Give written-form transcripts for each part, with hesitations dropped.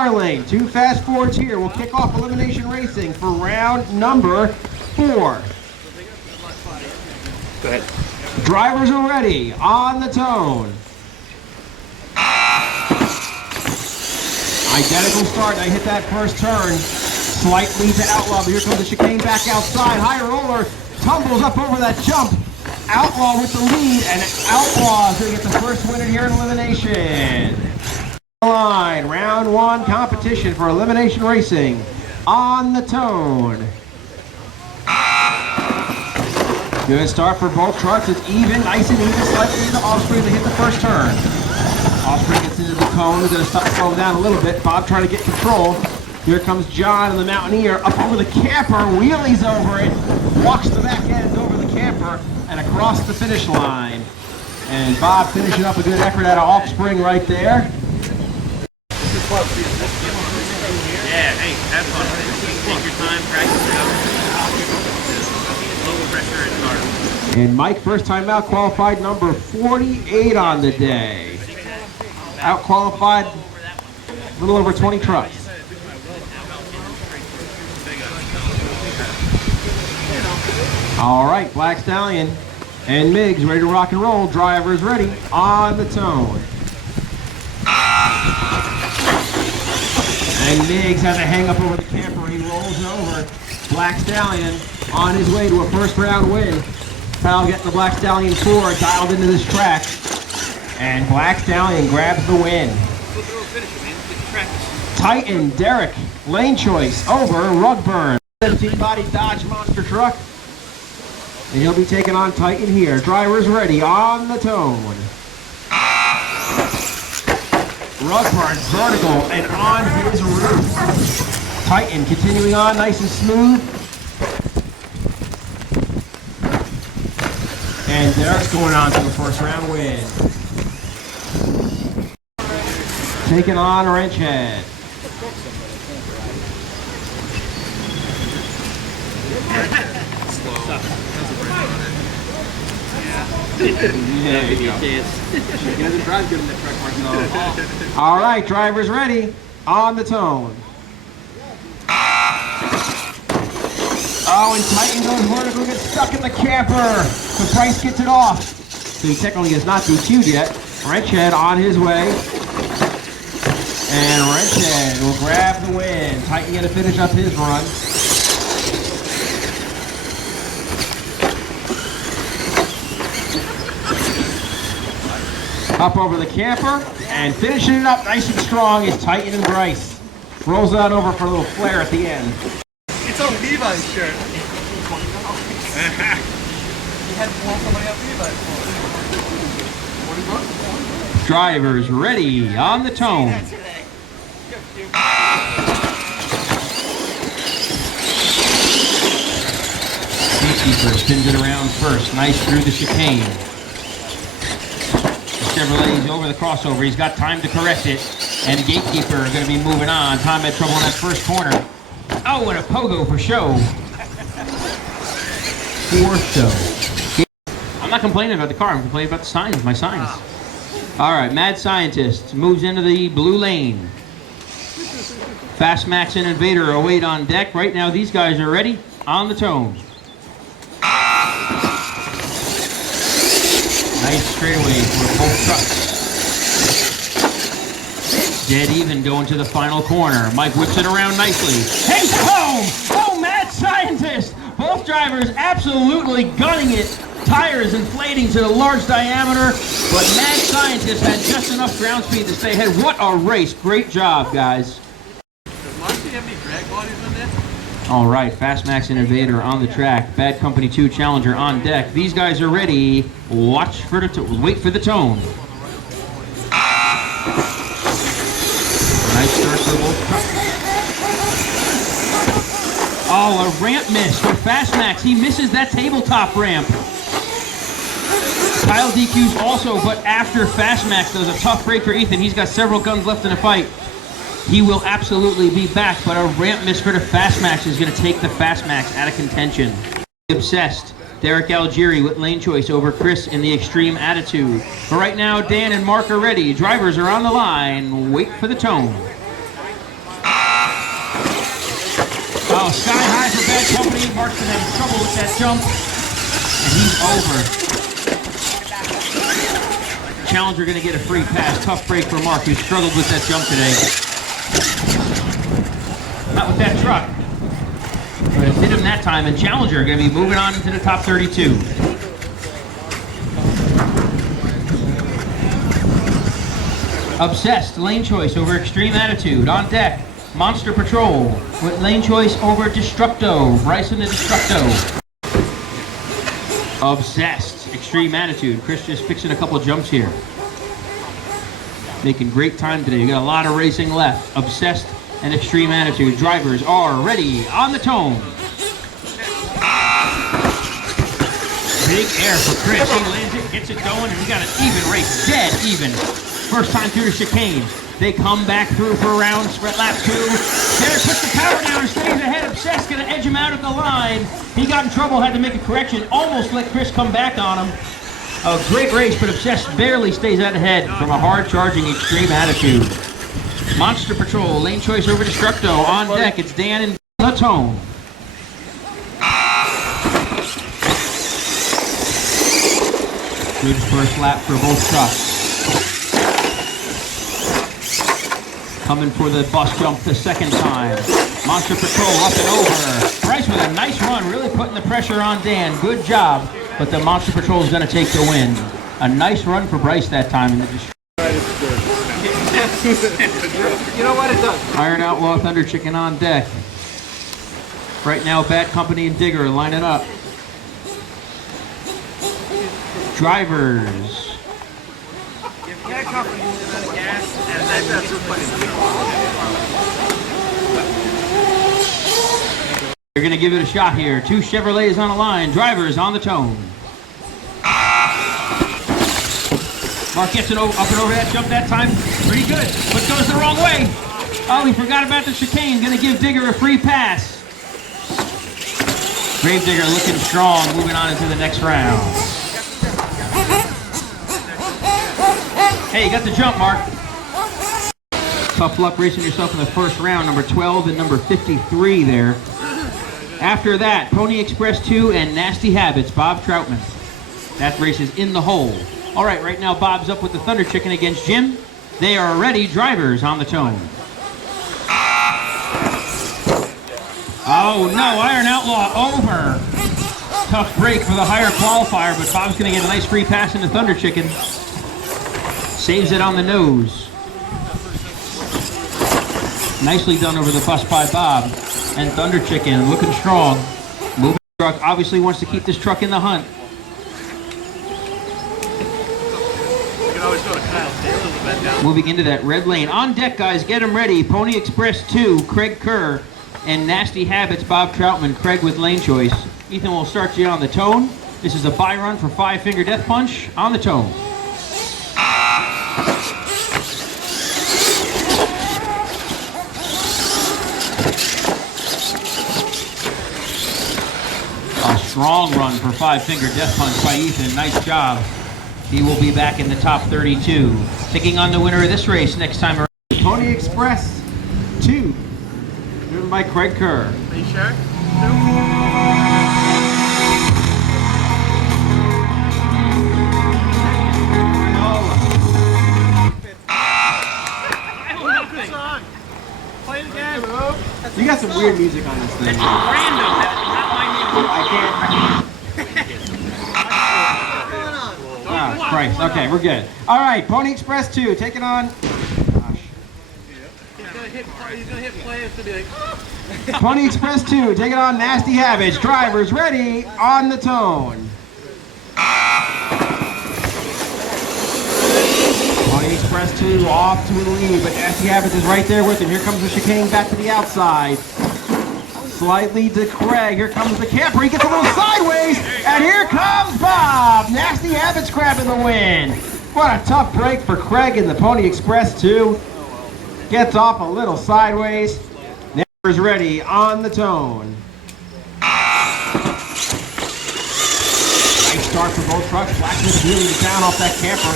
car lane. 2 fast forwards here. We'll kick off elimination racing for round number 4. Go ahead. Drivers are ready. On the tone. Identical start. I hit that first turn. Slight lead to Outlaw, but here comes the chicane back outside. High roller tumbles up over that jump. Outlaw with the lead, and Outlaw is going to get the first winner here in elimination. Line, round 1 competition for elimination racing. On the tone. Good start for both trucks. It's even, nice and even, slightly into Offspring to hit the first turn. Offspring gets into the cone, going to stop slowing down a little bit. Bob trying to get control. Here comes John and the Mountaineer up over the camper, wheelies over it, walks the back end over the camper, and across the finish line. And Bob finishing up a good effort out of Offspring right there. Yeah, hey, have fun. Take your time, practice it out. Low pressure and hard. And Mike, first time out, qualified number 48 on the day. Out qualified a little over 20 trucks. All right, Black Stallion and Miggs ready to rock and roll. Drivers ready. On the tone. And Miggs has a hang up over the camper. He rolls over. Black Stallion on his way to a first round win. Kyle getting the Black Stallion 4 dialed into this track. And Black Stallion grabs the win. Titan, Derek, lane choice over Rugburn. 15-body Dodge monster truck. And he'll be taking on Titan here. Drivers ready. On the tone. Rugburn vertical and on his roof. Titan continuing on nice and smooth. And Derek's going on to the first round win. Taking on Wrenchhead. All right, drivers ready. On the tone. Oh, and Titan goes vertical, gets stuck in the camper. So Price gets it off. So he technically is not DQ'd yet. Wrenchhead on his way. And Wrenchhead will grab the win. Titan going to finish up his run. Up over the camper, and finishing it up nice and strong is Titan and Bryce. Rolls that over for a little flare at the end. It's on Levi's shirt. He had to pull somebody up Levi's for. Drivers ready, on the tone. Gatekeeper spins it around first, nice through the chicane. Chevrolet's over the crossover. He's got time to correct it. And Gatekeeper are going to be moving on. Tom had trouble in that first corner. Oh, and a pogo for show. For show. I'm not complaining about the car. I'm complaining about the signs, my signs. All right, Mad Scientist moves into the blue lane. Fast Max and Invader await on deck. Right now, these guys are ready. On the tone. Nice straightaway for both trucks. Dead even going to the final corner. Mike whips it around nicely. Takes it home! Oh, Mad Scientist! Both drivers absolutely gunning it. Tires inflating to the large diameter, but Mad Scientist had just enough ground speed to stay ahead. What a race. Great job, guys. Does Marcy have any drag bodies on this? All right, Fast Max and Invader on the track. Bad Company 2 Challenger on deck. These guys are ready. Watch for the wait for the tone. Nice start for both trucks. Oh, a ramp miss for Fast Max. He misses that tabletop ramp. Kyle DQs also, but after Fast Max does a tough break for Ethan. He's got several guns left in the fight. He will absolutely be back, but a ramp miss for the Fast Max is going to take the Fast Max out of contention. Obsessed. Derek Algieri with lane choice over Chris in the Extreme Attitude. But right now, Dan and Mark are ready. Drivers are on the line. Wait for the tone. Oh, sky high for bad company. Mark's gonna have trouble with that jump. And he's over. Challenger gonna get a free pass. Tough break for Mark, who struggled with that jump today. Not with that truck. But it hit him that time, and Challenger gonna be moving on into the top 32. Obsessed, lane choice over Extreme Attitude. On deck, Monster Patrol with lane choice over Destructo. Bryson the Destructo. Obsessed, Extreme Attitude. Chris just fixing a couple jumps here. Making great time today. You got a lot of racing left. Obsessed and Extreme Attitude. Drivers are ready on the tone. Big air for Chris. He lands it, gets it going, and we got an even race. Dead even. First time through the chicane. They come back through for rounds, lap 2. Derek puts the power down and stays ahead. Obsessed gonna edge him out of the line. He got in trouble, had to make a correction. Almost let Chris come back on him. A great race, but Obsessed barely stays out ahead from a hard-charging Extreme Attitude. Monster Patrol, lane choice over Destructo. On deck, it's Dan and the tone. Good first lap for both trucks. Coming for the bus jump the second time. Monster Patrol up and over. Bryce with a nice run, really putting the pressure on Dan. Good job, but the Monster Patrol is going to take the win. A nice run for Bryce that time. You know what it does? Iron Outlaw, Thunder Chicken on deck. Right now, Bat Company and Digger lining up. Drivers. They're going to give it a shot here. 2 Chevrolets on the line. Drivers on the tone. Mark gets it up and over that jump that time. Pretty good, but goes the wrong way. Oh, he forgot about the chicane. Going to give Digger a free pass. Gravedigger looking strong, moving on into the next round. Hey, you got the jump, Mark. Tough luck racing yourself in the first round, number 12 and number 53 there. After that, Pony Express 2 and Nasty Habits, Bob Troutman. That race is in the hole. All right, right now Bob's up with the Thunder Chicken against Jim. They are ready, drivers on the tone. Oh no, Iron Outlaw over. Tough break for the higher qualifier, but Bob's gonna get a nice free pass into Thunder Chicken. Saves it on the nose. Nicely done over the bus by Bob. And Thunder Chicken looking strong. Moving truck obviously wants to keep this truck in the hunt. Moving into that red lane. On deck, guys, get them ready. Pony Express 2, Craig Kerr, and Nasty Habits, Bob Troutman. Craig with lane choice. Ethan will start you on the tone. This is a bye run for 5-finger death punch on the tone. A strong run for 5-finger death punch by Ethan. Nice job. He will be back in the top 32. Taking on the winner of this race next time around. Pony Express 2, driven by Craig Kerr. Are you sure? Play it again. You got some weird music on this thing. It's random. That's not my music. I can't. Oh, Christ. Okay, we're good. All right, Pony Express 2, taking on. Gosh. He's gonna hit play. It's gonna be like. Pony Express 2, taking on Nasty Habits. Drivers ready on the tone. Pony Express 2 off to the lead, but Nasty Habits is right there with him. Here comes the chicane back to the outside. Slightly to Craig. Here comes the camper. He gets a little sideways, and here comes Bob. Nasty Habits grabbing the win. What a tough break for Craig in the Pony Express 2. Gets off a little sideways. Is ready on the tone. Nice start for both trucks. Blacksmith wheeling it down off that camper.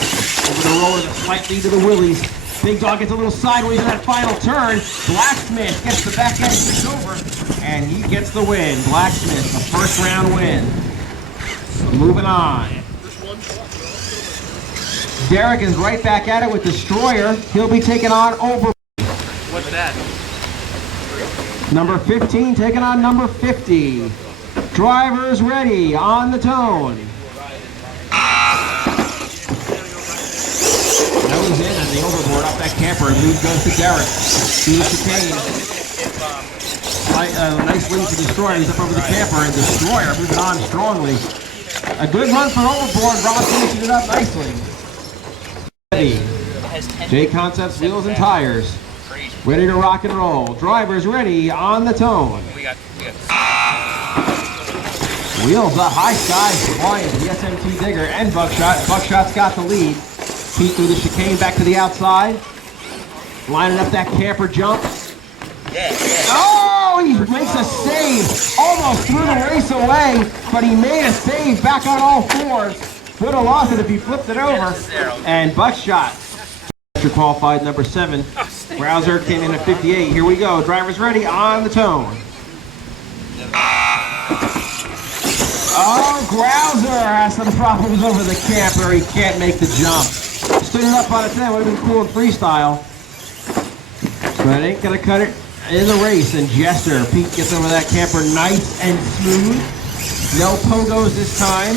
Over the roller, slightly to the willies. Big Dog gets a little sideways in that final turn. Blacksmith gets the back end, sticks over. and he gets the win. Blacksmith, a first round win. Moving on. Derek is right back at it with Destroyer. He'll be taking on Over. What's that? Number 15 taking on number 50. Drivers ready, on the tone. Nose in on the overboard off that camper, and lead goes to Derek. Through the chicane. Nice lead for Destroyer. He's up over the camper, and Destroyer moving on strongly. A good run for overboard. Rob finishing it up nicely. Ready. J Concepts wheels and tires. Ready to rock and roll. Drivers ready, on the tone. Wheels up, high skies, flying to the SMT Digger and Buckshot. Buckshot's got the lead. Pete through the chicane, back to the outside. Lining up that camper jump. Oh, he makes a save. Almost threw the race away, but he made a save back on all fours. Would have lost it if he flipped it over. And Buckshot, qualified number 7. Browser came in at 58. Here we go. Drivers ready, on the tone. Oh, Grouser has some problems over the camper. He can't make the jump. Stood it up on its end. Would have been cool in freestyle. But it ain't going to cut it in the race. And Jester, Pete gets over that camper nice and smooth. No pogos this time.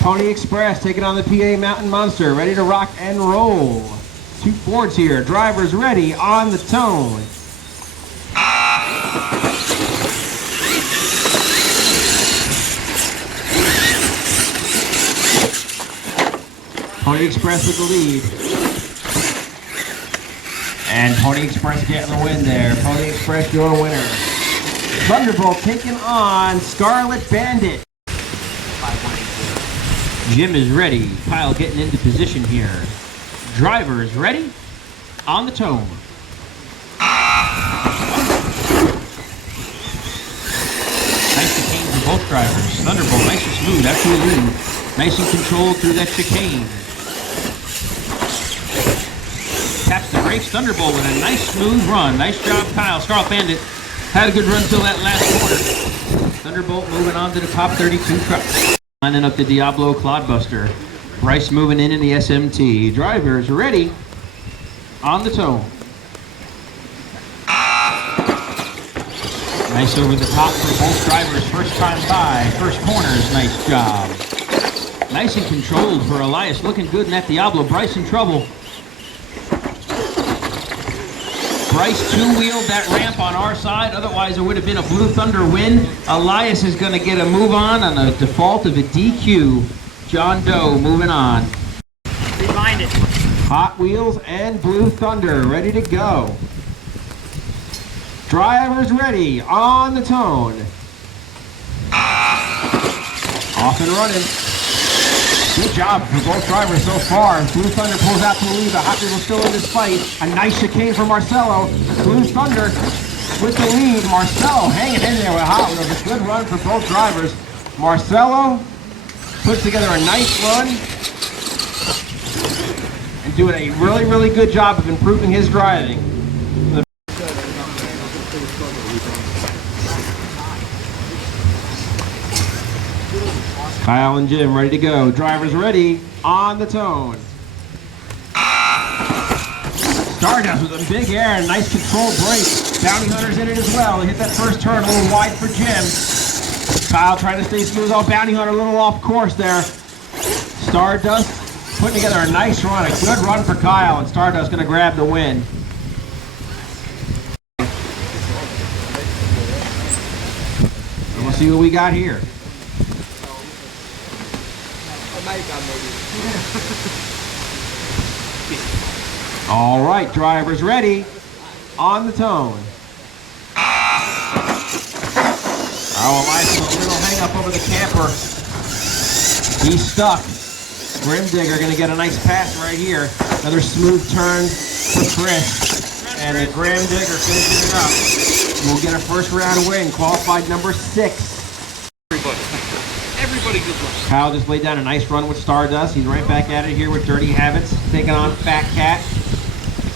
Pony Express taking on the PA Mountain Monster, ready to rock and roll. 2 Fords here, drivers ready, on the tone. Pony Express with the lead. And Pony Express getting the win there. Pony Express your winner. Thunderbolt taking on Scarlett Bandit. Jim is ready. Kyle getting into position here. Drivers ready, on the tone. Nice chicane for both drivers. Thunderbolt nice and smooth after the lead. Nice and controlled through that chicane. Taps the brakes. Thunderbolt with a nice smooth run. Nice job, Kyle. Scarlet Bandit had a good run till that last corner. Thunderbolt moving on to the top 32 truck. Lining up the Diablo Clodbuster. Bryce moving in the SMT. Drivers ready, on the tone. Nice over the top for both drivers. First time by. First corners, nice job. Nice and controlled for Elias. Looking good in that Diablo. Bryce in trouble. Bryce two-wheeled that ramp on our side. Otherwise, it would have been a Blue Thunder win. Elias is going to get a move on a default of a DQ. John Doe moving on. Rewind it. Hot Wheels and Blue Thunder ready to go. Drivers ready, on the tone. Off and running. Good job for both drivers so far. Blue Thunder pulls out to the lead. The Hot Wheels still in this fight. A nice chicane for Marcelo. Blue Thunder with the lead. Marcelo hanging in there with Hot Wheels. A good run for both drivers. Marcelo puts together a nice run and doing a really, really good job of improving his driving. Kyle and Jim ready to go. Drivers ready, on the tone. Stardust with a big air and nice controlled brake. Bounty Hunter's in it as well. They hit that first turn a little wide for Jim. Kyle trying to stay smooth. Oh, Bounty Hunter a little off course there. Stardust putting together a nice run. A good run for Kyle, and Stardust going to grab the win. And we'll see what we got here. All right, drivers ready, on the tone. Oh, Elias with a little hang up over the camper. He's stuck. Grim Digger going to get a nice pass right here. Another smooth turn for Chris. And the Grim Digger finishes it up. We'll get a first round win, qualified number 6. Everybody good luck. Kyle just laid down a nice run with Stardust. He's right back at it here with Dirty Habits, taking on Fat Cat.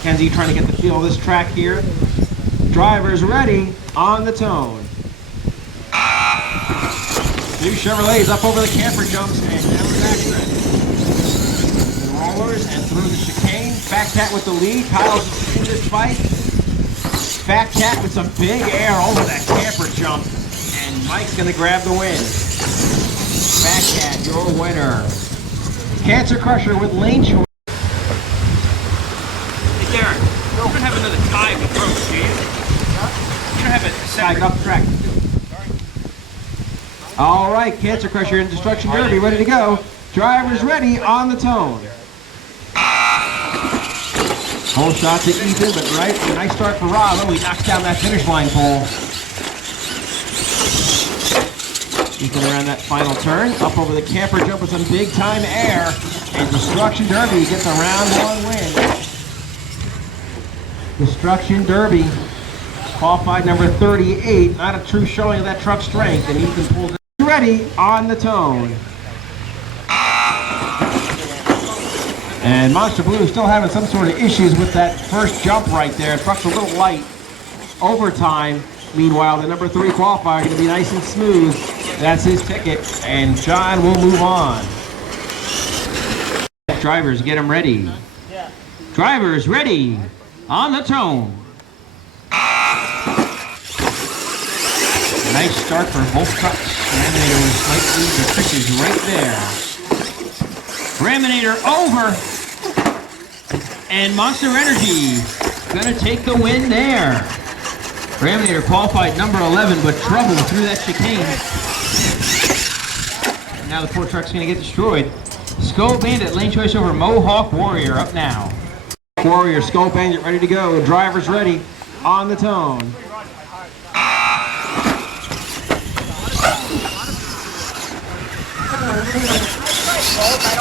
Mackenzie trying to get the feel of this track here. Drivers ready, on the tone. New Chevrolets up over the camper jumps and down the backstretch. The rollers and through the chicane. Fat Cat with the lead. Kyle's in this fight. Fat Cat with some big air over that camper jump. And Mike's going to grab the win. Fat Cat, your winner. Cancer Crusher with lane choice. Hey, Derek, we're going to have another tie with ropes, do you? You're going to have a Side separate... up the track. All right, Cancer Crusher and Destruction Derby ready to go. Drivers ready, on the tone. Whole shot to Ethan, but right, a nice start for Rob. Oh, he knocks down that finish line pole. Ethan around that final turn, up over the camper jump with some big time air. And Destruction Derby gets a round one win. Destruction Derby, qualified number 38. Not a true showing of that truck strength, and Ethan pulls it. Ready, on the tone. And Monster Blue still having some sort of issues with that first jump right there. Truck's a little light. Overtime. Meanwhile, the number 3 qualifier going to be nice and smooth. That's his ticket, and John will move on. Drivers, get them ready. Drivers, ready, on the tone. Nice start for both trucks. Raminator was slightly, the trick is right there. Raminator over. And Monster Energy gonna take the win there. Raminator qualified number 11, but trouble through that chicane. And now the poor truck's gonna get destroyed. Skull Bandit, lane choice over Mohawk Warrior up now. Warrior, Skull Bandit ready to go. Drivers ready, on the tone.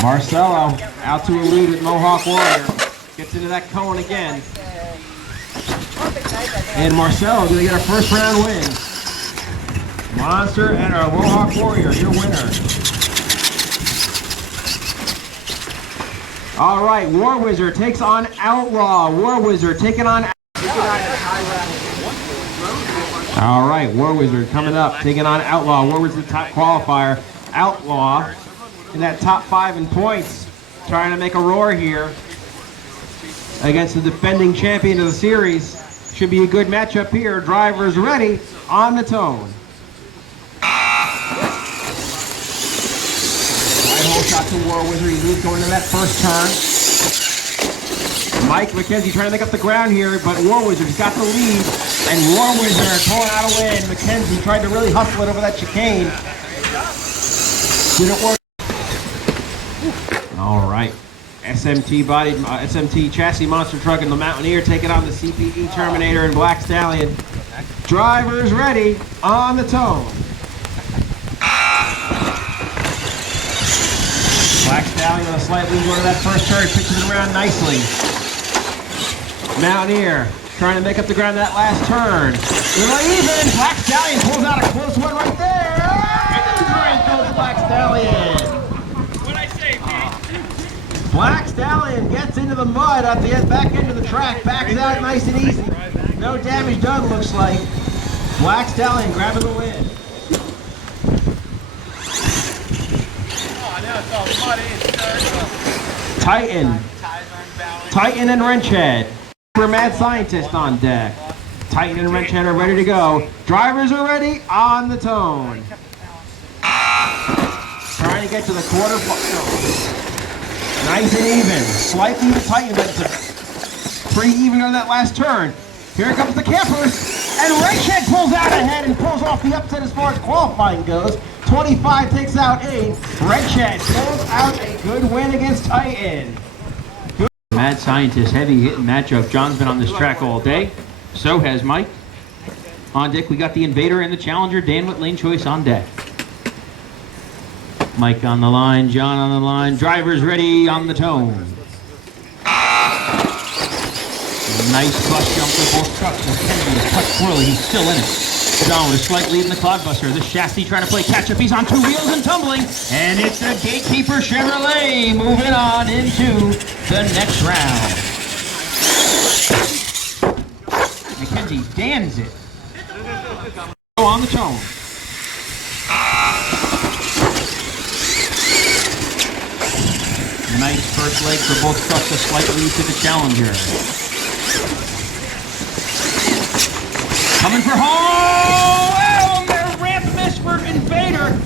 Marcelo out to a lead with Mohawk Warrior. Gets into that cone again. And Marcelo going to get a first round win. Monster and our Mohawk Warrior, your winner. All right, War Wizard takes on Outlaw. War Wizard taking on... All right, War Wizard coming up, taking on Outlaw. War Wizard top qualifier. Outlaw in that top 5 in points, trying to make a roar here against the defending champion of the series. Should be a good matchup here. Drivers ready, on the tone. Right hole shot to War Wizard. He leads going into that first turn. Mike Mackenzie trying to make up the ground here, but War Wizard's got the lead, and War Wizard pulling out a win. Mackenzie tried to really hustle it over that chicane. Didn't work. All right. SMT bodied, SMT chassis monster truck and the Mountaineer taking on the CPE Terminator and Black Stallion. Drivers ready, on the tone. Black Stallion on a slight lead going to that first turn, pitches it around nicely. Mountaineer trying to make up the ground that last turn. Little even, Black Stallion pulls out a close one right there. And goes Black Stallion. What'd I say, Pete? Black Stallion gets into the mud at the back end of the track, backs out nice and easy. No damage done, looks like. Black Stallion grabbing the win. Titan and Wrenchhead. For Mad Scientist on deck. Titan and Wrenchhead are ready to go. Drivers are ready, on the tone. Trying to get to the quarter. Nice and even. Slightly to Titan, but it's pretty even on that last turn. Here comes the campers. And Wrenchhead pulls out ahead and pulls off the upset as far as qualifying goes. 25 takes out 8. Wrenchhead pulls out a good win against Titan. Mad Scientist, heavy hitting matchup. John's been on this track all day. So has Mike. On deck, we got the Invader and the Challenger. Dan with lane choice on deck. Mike on the line, John on the line. Drivers ready, on the tone. Nice bus jump for both trucks. Mackenzie is touch swirly. He's still in it. John with a slight lead in the Cloudbuster. This chassis trying to play catch-up. He's on 2 wheels and tumbling. And it's the Gatekeeper Chevrolet moving on into the next round. Mackenzie dams it. Go on the tone. Nice first leg for both trucks, a slight lead to the Challenger. Coming for home! Oh, their ramp miss for Invader.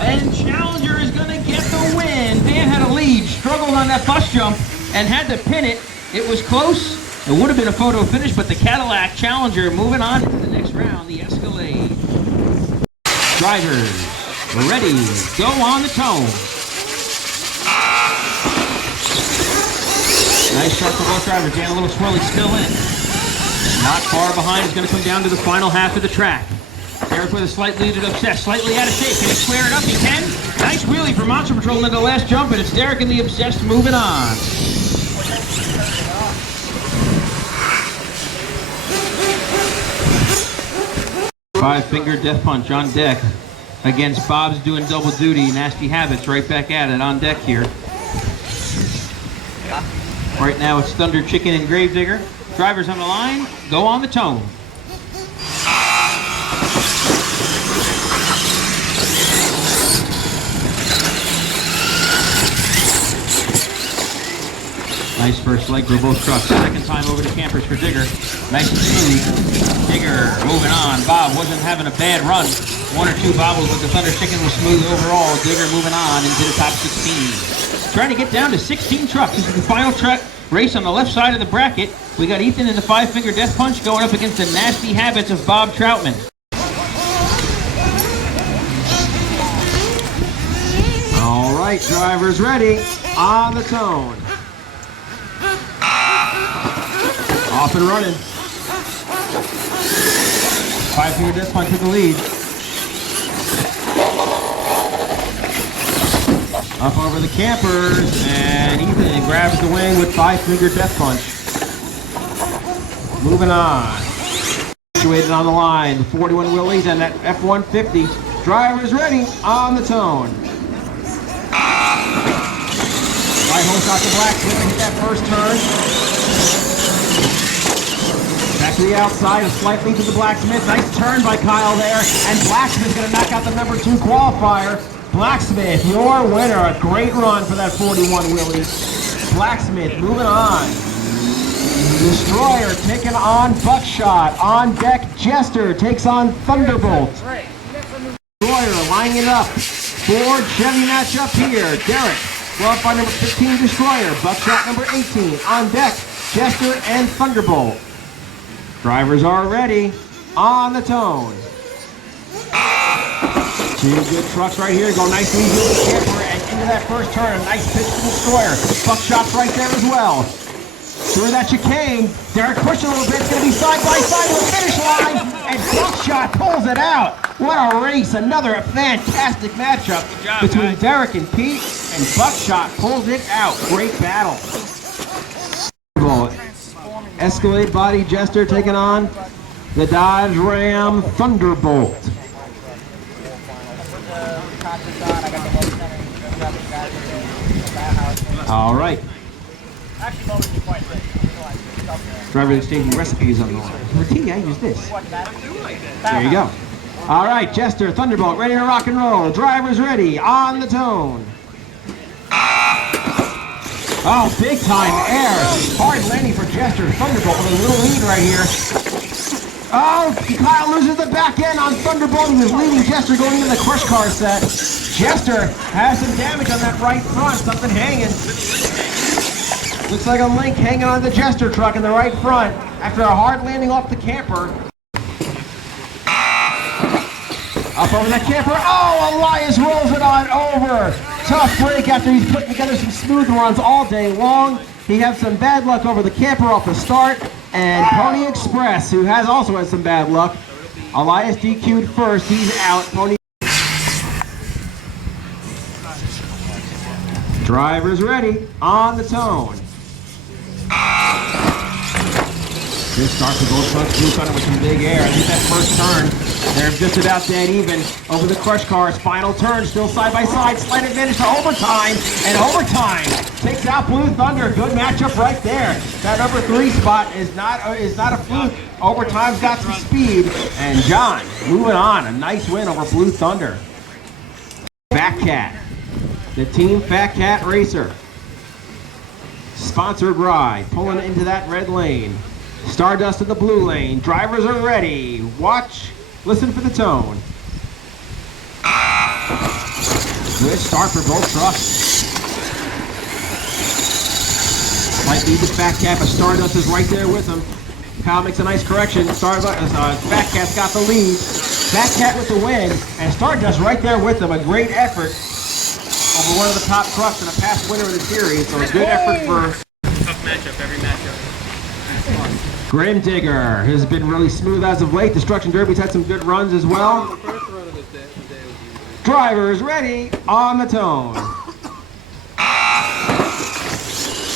And Challenger is going to get the win. Dan had a lead, struggled on that bus jump, and had to pin it. It was close. It would have been a photo finish, but the Cadillac Challenger moving on into the next round, the Escalade. Drivers, ready, go on the tone. Nice start for both drivers. Dan a little swirly, still in it. Not far behind. It's going to come down to the final half of the track. Derek with a slight lead at Obsessed. Slightly out of shape. Can he square it up? He can. Nice wheelie for Monster Patrol into the last jump, and it's Derek and the Obsessed moving on. Five-finger death punch on deck against Bob's doing double duty. Nasty Habits right back at it on deck here. Right now it's Thunder Chicken and Gravedigger. Drivers on the line, go on the tone. Nice first leg for both trucks. Second time over to Campers for Digger. Nice and smooth. Digger moving on. Bob wasn't having a bad run. One or two bobbles, but the Thunder Chicken was smooth overall. Digger moving on into the top 16. Trying to get down to 16 trucks. This is the final truck race on the left side of the bracket. We got Ethan in the five-finger death punch going up against the Nasty Habits of Bob Troutman. All right, drivers ready, on the tone. Off and running. Five-finger death punch with the lead. Up over the Campers, and Ethan grabs the wing with five-finger death punch. Moving on. Situated on the line, the 41 Willies and that F-150. Drivers ready, on the tone. Right hole shot to Blacksmith, hit that first turn. Back to the outside, a slight lead to the Blacksmith. Nice turn by Kyle there, and Blacksmith's gonna knock out the number 2 qualifier. Blacksmith, your winner. A great run for that 41 Willie. Blacksmith moving on. Destroyer taking on Buckshot. On deck, Jester takes on Thunderbolt. Destroyer lining it up. Ford Chevy matchup here. Derek, brought by number 15 Destroyer. Buckshot number 18. On deck, Jester and Thunderbolt. Drivers are ready. On the tone. Two good trucks right here. Go nice and easy with the Camper and into that first turn. A nice pitch to Destroyer. Buckshot's right there as well. Through that chicane. Derek pushed a little bit. It's going to be side by side to the finish line. And Buckshot pulls it out. What a race. Another fantastic matchup between Derek and Pete. And Buckshot pulls it out. Great battle. Escalade body Jester taking on the Dodge Ram Thunderbolt. All right. Driver exchanging recipes on the line. For tea, I use this. There you go. All right, Jester, Thunderbolt, ready to rock and roll. Drivers ready, on the tone. Oh, big time air. Hard landing for Jester. Thunderbolt with a little lead right here. Oh, Kyle loses the back end on Thunderbolt. He was leading Jester going into the crush car set. Jester has some damage on that right front. Something hanging. Looks like a link hanging on the Jester truck in the right front after a hard landing off the Camper. Up over that Camper. Oh, Elias rolls it on over. Tough break after he's putting together some smooth runs all day long. He had some bad luck over the Camper off the start. And Pony Express, who also has some bad luck. Elias DQ'd first. He's out. Pony. Drivers ready. On the tone. Good start for both trucks. Blue Thunder with some big air. I think that first turn, they're just about dead even over the crush cars. Final turn, still side by side. Slight advantage to overtime, and overtime takes out Blue Thunder. Good matchup right there. That number 3 spot is not a fluke. Overtime's got some speed, and John moving on. A nice win over Blue Thunder. Fat Cat, the Team Fat Cat Racer. Sponsored ride, pulling into that red lane. Stardust in the blue lane. Drivers are ready. Watch, listen for the tone. Good start for both trucks. Might lead the Fat Cat, but Stardust is right there with him. Kyle makes a nice correction. Fat Cat's got the lead. Fat Cat with the win, and Stardust right there with him. A great effort over one of the top trucks and a past winner of the series. So a good effort for... Tough matchup, every matchup. Grim Digger has been really smooth as of late. Destruction Derby's had some good runs as well. Drivers ready, on the tone.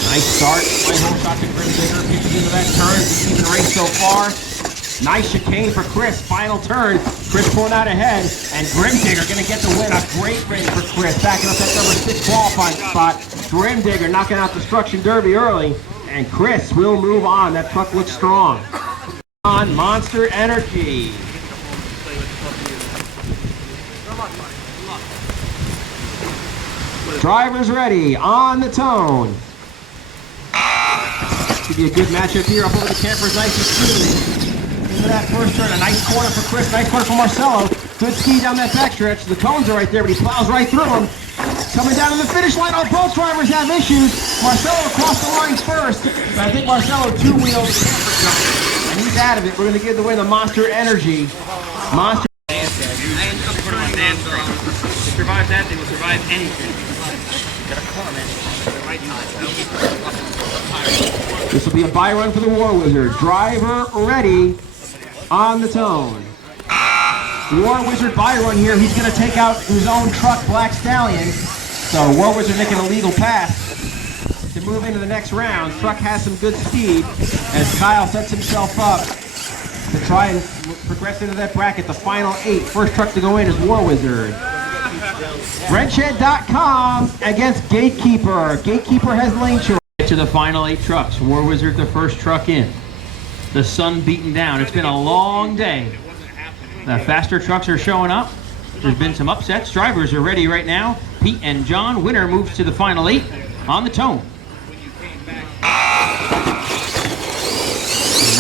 Nice start. Nice whole shot to Grim Digger. Pitches into that turn. Even race so far. Nice chicane for Chris. Final turn. Chris pulling out ahead. And Grim Digger going to get the win. A great race for Chris. Backing up that number 6 qualifying spot. Grim Digger knocking out Destruction Derby early. And Chris will move on. That truck looks strong. On Monster Energy. Drivers ready. On the tone. Should be a good matchup here up over the campers. Nice and smooth. Into that first turn. A nice corner for Chris. Nice corner for Marcelo. Good speed down that backstretch. The cones are right there, but he plows right through them. Coming down to the finish line. Oh, both drivers have issues. Marcelo across the line first. But I think Marcelo two-wheeled the camper truck. And he's out of it. We're going to give the win to Monster Energy. Monster. They survive that, they will survive anything. This will be a buy run for the War Wizard. Driver ready, on the tone. War Wizard buy run here. He's going to take out his own truck, Black Stallion. So War Wizard making a legal pass to move into the next round. Truck has some good speed as Kyle sets himself up to try and progress into that bracket. The final 8. First truck to go in is War Wizard. Wrenchhead.com against Gatekeeper. Gatekeeper has lane choice. To the final 8 trucks. War Wizard the first truck in. The sun beating down. It's been a long day. The faster trucks are showing up. There's been some upsets. Drivers are ready right now. Pete and John. Winner moves to the final 8 on the tone.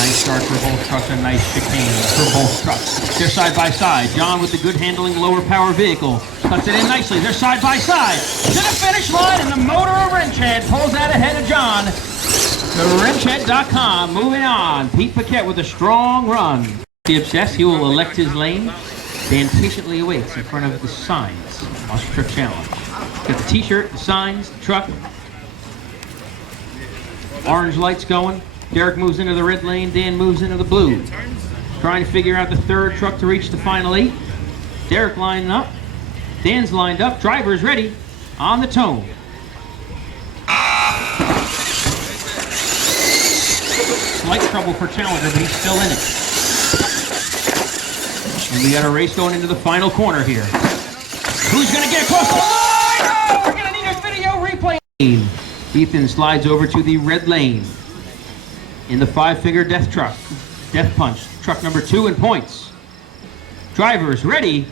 Nice start for both trucks and nice chicane for both trucks. They're side by side. John with the good handling lower power vehicle. Cuts it in nicely. They're side by side. To the finish line, and the motor of Wrenchhead pulls out ahead of John. The Wrenchhead.com moving on. Pete Paquette with a strong run. The obsessed, he will elect his lane. Dan patiently awaits in front of the signs. Monster Truck Challenge. Got the t-shirt, the signs, the truck. Orange lights going. Derek moves into the red lane. Dan moves into the blue. Trying to figure out the third truck to reach the final 8. Derek lining up. Dan's lined up. Drivers ready. On the tone. Slight trouble for Challenger, but he's still in it. And we got a race going into the final corner here. Who's going to get across the line? Oh, we're going to need a video replay. Ethan slides over to the red lane in the 5-finger death truck. Death punch. Truck number 2 in points. Drivers ready.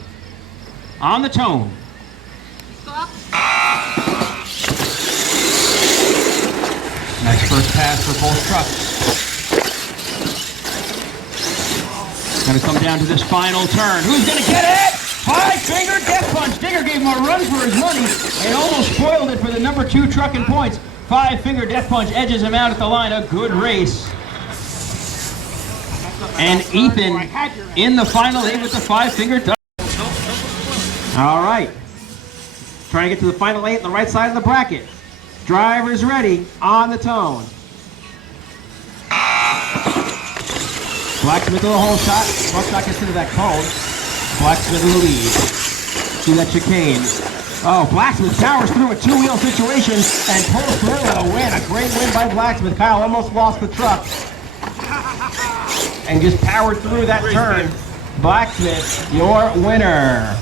On the tone. Stop. Nice first pass for both trucks. Going to come down to this final turn. Who's going to get it? 5-finger death punch. Digger gave him a run for his money and almost spoiled it for the number 2 truck in points. 5-finger death punch edges him out at the line. A good race. And Ethan in the final 8 with the 5-finger death. All right. Trying to get to the final 8 on the right side of the bracket. Drivers ready, on the tone. Blacksmith with a whole shot. Buckshot gets into that cone. Blacksmith in the lead. See that chicane. Oh, Blacksmith powers through a 2-wheel situation and pulls through with a win. A great win by Blacksmith. Kyle almost lost the truck. and just powered through that turn. Blacksmith, your winner.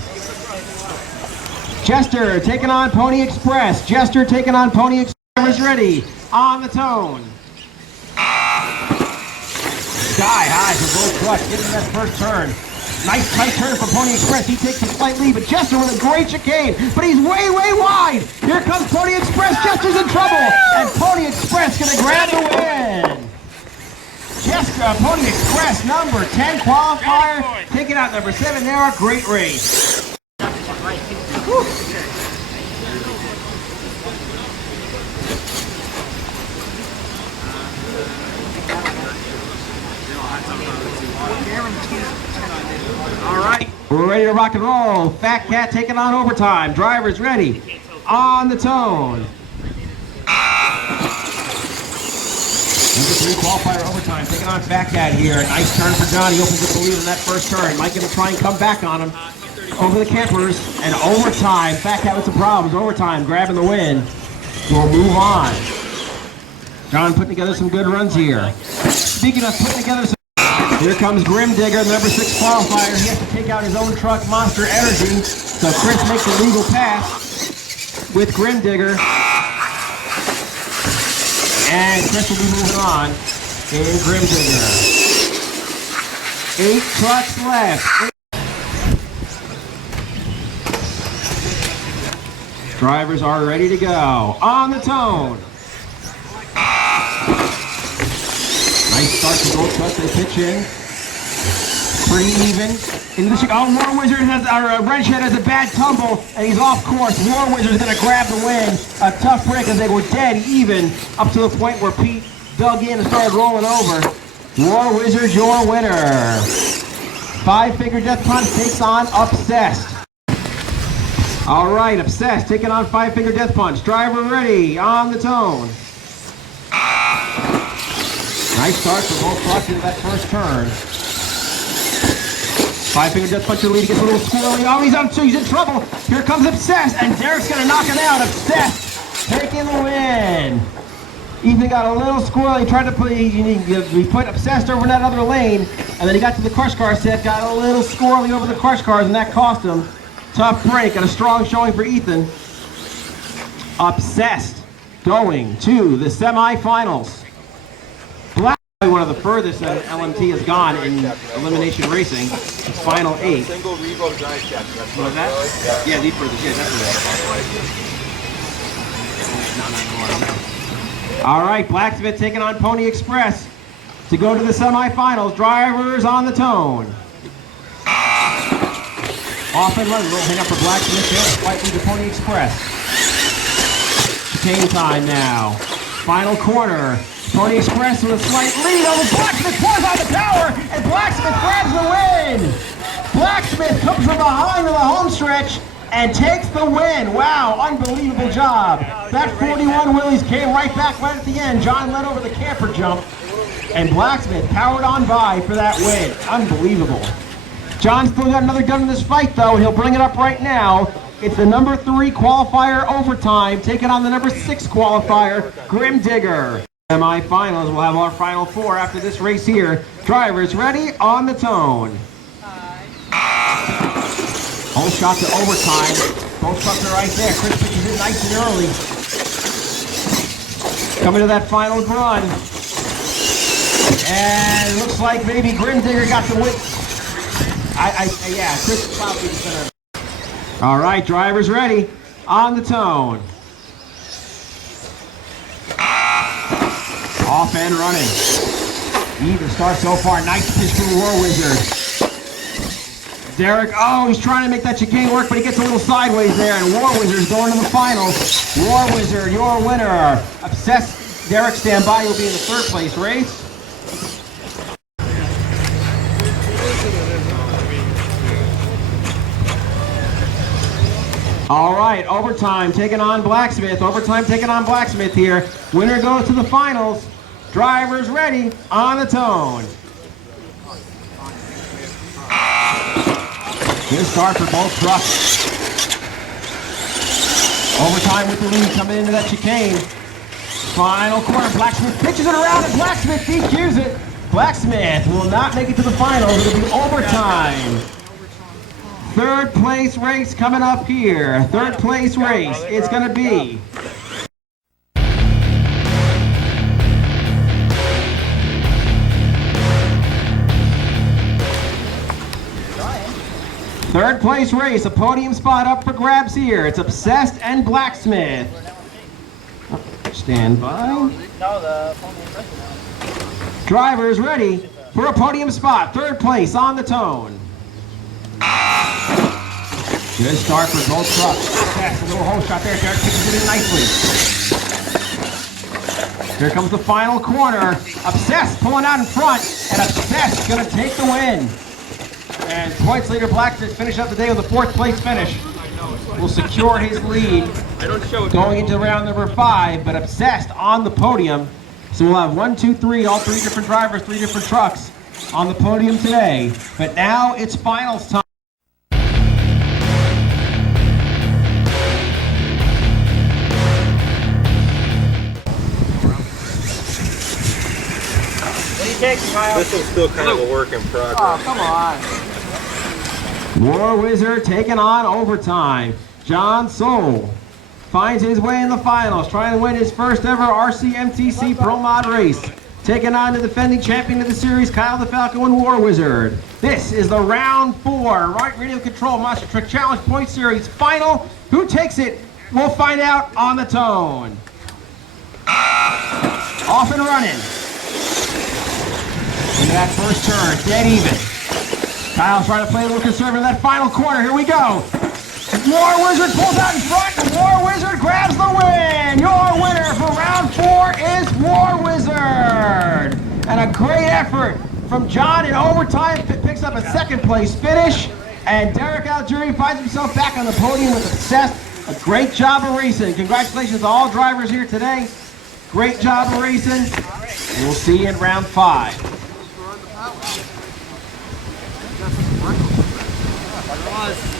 Jester taking on Pony Express. Jester taking on Pony Express. Ready, on the tone. Sky high for both trucks, getting that first turn. Nice tight turn for Pony Express. He takes a slight lead, but Jester with a great chicane, but he's way, way wide. Here comes Pony Express. Jester's in trouble, and Pony Express gonna grab the win. Jester, Pony Express, number 10 qualifier, taking out number 7 there. A great race. Whew. All right, we're ready to rock and roll. Fat Cat taking on overtime. Drivers ready. On the tone. Number 3 qualifier overtime taking on Fat Cat here. Nice turn for Johnny. Opens up the lead in that first turn. Mike gonna try and come back on him. Over the campers and overtime. Fat Cat with some problems. Overtime grabbing the win. We'll move on. John putting together some good runs here. Speaking of putting together some, here comes Grim Digger, number 6 qualifier. He has to take out his own truck, Monster Energy. So Chris makes a legal pass with Grim Digger. And Chris will be moving on in Grim Digger. 8 trucks left. Drivers are ready to go. On the tone. Nice start to both trucks. They pitch in. Pretty even. War Wizard has, Red Shed has a bad tumble, and he's off course. War Wizard's going to grab the win. A tough break as they were dead even up to the point where Pete dug in and started rolling over. War Wizard, your winner. 5-Finger Death Punch takes on Obsessed. All right, Obsessed taking on 5-Finger Death Punch. Driver ready, on the tone. Nice start for both trucks into that first turn. 5-Finger Death Punch, the lead, gets a little squirrely. Oh, he's on 2, he's in trouble. Here comes Obsessed, and Derek's gonna knock him out. Obsessed taking the win. Ethan got a little squirrely, he tried to put, he put Obsessed over in that other lane, and then he got to the crush car set, got a little squirrely over the crush cars, and that cost him. Tough break and a strong showing for Ethan. Obsessed going to the semifinals. Black, one of the furthest that LMT has gone in elimination racing. It's final 8. Single Revo giant chapter. That's what was that? Yeah, the furthest. Yeah, definitely. All right, Blacksmith taking on Pony Express to go to the semifinals. Drivers on the tone. Off and running, a little hang up for Blacksmith there, slightly to Pony Express. Chicane time now. Final corner. Pony Express with a slight lead over Blacksmith, pours out the power, and Blacksmith grabs the win. Blacksmith comes from behind in the home stretch and takes the win. Wow, unbelievable job. That 41 Willys came right back right at the end. John led over the camper jump, and Blacksmith powered on by for that win. Unbelievable. John's still got another gun in this fight, though, and he'll bring it up right now. It's the number 3 qualifier overtime, taking on the number 6 qualifier, Grim Digger. Semi-finals, we'll have our final 4 after this race here. Drivers ready, on the tone. Whole shot to overtime. Both trucks are right there. Chris pitches in nice and early. Coming to that final run. And it looks like maybe Grim Digger got the win. Yeah, Chris Clouthy is gonna. All right, drivers ready, on the tone. Off and running. Even start so far. Nice pitch from War Wizard. Derek, oh, he's trying to make that chicane work, but he gets a little sideways there, and War Wizard's going to the finals. War Wizard, your winner. Obsessed Derek, stand by. You'll be in the 3rd place race. All right, overtime taking on Blacksmith. Overtime taking on Blacksmith here. Winner goes to the finals. Drivers ready, on the tone. Good start for both trucks. Overtime with the lead coming into that chicane. Final corner, Blacksmith pitches it around, and Blacksmith DQs it. Blacksmith will not make it to the finals. It'll be overtime. Third place race coming up here. Third place race. It's going to be third place race. A podium spot up for grabs here. It's Obsessed and Blacksmith. Stand by. Drivers ready for a podium spot. Third place on the tone. Good start for both trucks. Obsessed, a little hole shot there. Derek kicks it in nicely. Here comes the final corner. Obsessed pulling out in front, and Obsessed gonna take the win. And points leader Blacksmith finish up the day with a fourth place finish. Will secure his lead going into round number 5, but Obsessed on the podium. So we'll have 1, 2, 3, all 3 different drivers, 3 different trucks on the podium today. But now it's finals time. This one's still kind of a work in progress. Oh, come on. War Wizard taking on overtime. John Sohl finds his way in the finals, trying to win his first ever RCMTC Pro Mod race. Taking on the defending champion of the series, Kyle Defalca and War Wizard. This is the round 4 Right Radio Control Monster Truck Challenge Point Series final. Who takes it? We'll find out on the tone. Off and running. Into that first turn, dead even. Kyle's trying to play a little conservative in that final corner. Here we go. War Wizard pulls out in front, and War Wizard grabs the win. Your winner for round 4 is War Wizard. And a great effort from John in overtime. Picks up a second place finish. And Derek Algieri finds himself back on the podium with Obsessed. A great job of racing. Congratulations to all drivers here today. Great job of racing. And we'll see you in round 5. It was.